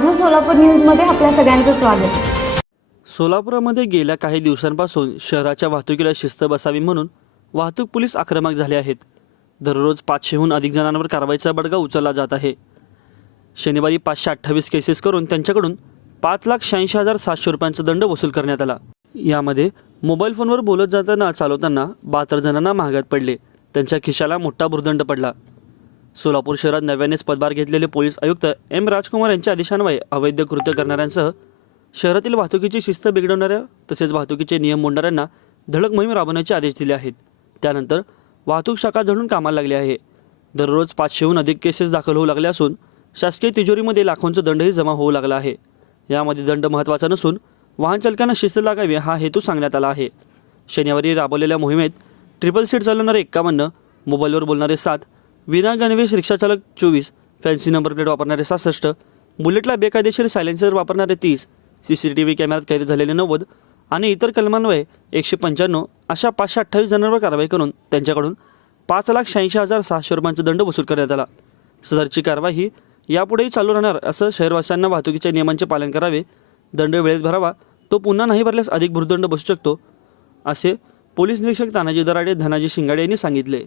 माझं सोलापूर न्यूजमध्ये आपल्या सगळ्यांचं स्वागत। सोलापुरामध्ये गेल्या काही दिवसांपासून शहराच्या वाहतुकीला शिस्त बसावी म्हणून वाहतूक पोलीस आक्रमक झाले आहेत। दररोज 500हून अधिक जणांवर कारवाईचा बडगा उचलला जात आहे। शनिवारी 528 केसेस करून त्यांच्याकडून 5,86,700 रुपयांचा दंड वसूल करण्यात आला। यामध्ये मोबाईल फोनवर बोलत जाताना चालवताना 72 जणांना महागात पडले, त्यांच्या खिशाला मोठा भुर्दंड पडला। सोलापूर शहरात नव्यानेच पदभार घेतलेले पोलीस आयुक्त एम राजकुमार यांच्या आदेशान्वये अवैध कृत्य करणाऱ्यांसह शहरातील वाहतुकीची शिस्त बिघडवणाऱ्या तसेच वाहतुकीचे नियम मोडणाऱ्यांना धडक मोहीम राबवण्याचे आदेश दिले आहेत। त्यानंतर वाहतूक शाखा झडून कामाला लागली आहे। दररोज 500हून अधिक केसेस दाखल होऊ लागले असून शासकीय तिजोरीमध्ये लाखोंचा दंडही जमा होऊ लागला आहे। यामध्ये दंड महत्त्वाचा नसून वाहन चालकांना शिस्त लागावी हा हेतू सांगण्यात आला आहे। शनिवारी राबवलेल्या मोहिमेत ट्रिपल सीट चालवणारे 51, मोबाईलवर बोलणारे 7, विना गणवेश रिक्षाचालक 24, फॅन्सी नंबर प्लेट वापरणारे 66, बुलेटला बेकायदेशीर सायलेन्सर वापरणारे 30, CCTV कॅमेऱ्यात कैद झालेले 90 आणि इतर कलमान्वये 195 अशा 528 जणांवर कारवाई करून त्यांच्याकडून 5,86,700 रुपयांचा दंड वसूल करण्यात आला। सदरची कारवाई ही यापुढेही चालू राहणार असं शहरवासियांना वाहतुकीच्या नियमांचे पालन करावे, दंड वेळेत भरावा, तो पुन्हा नाही भरल्यास अधिक भुर्दंड बसू शकतो, असे पोलीस निरीक्षक तानाजी दराडे, धनाजी शिंगाडे यांनी सांगितले।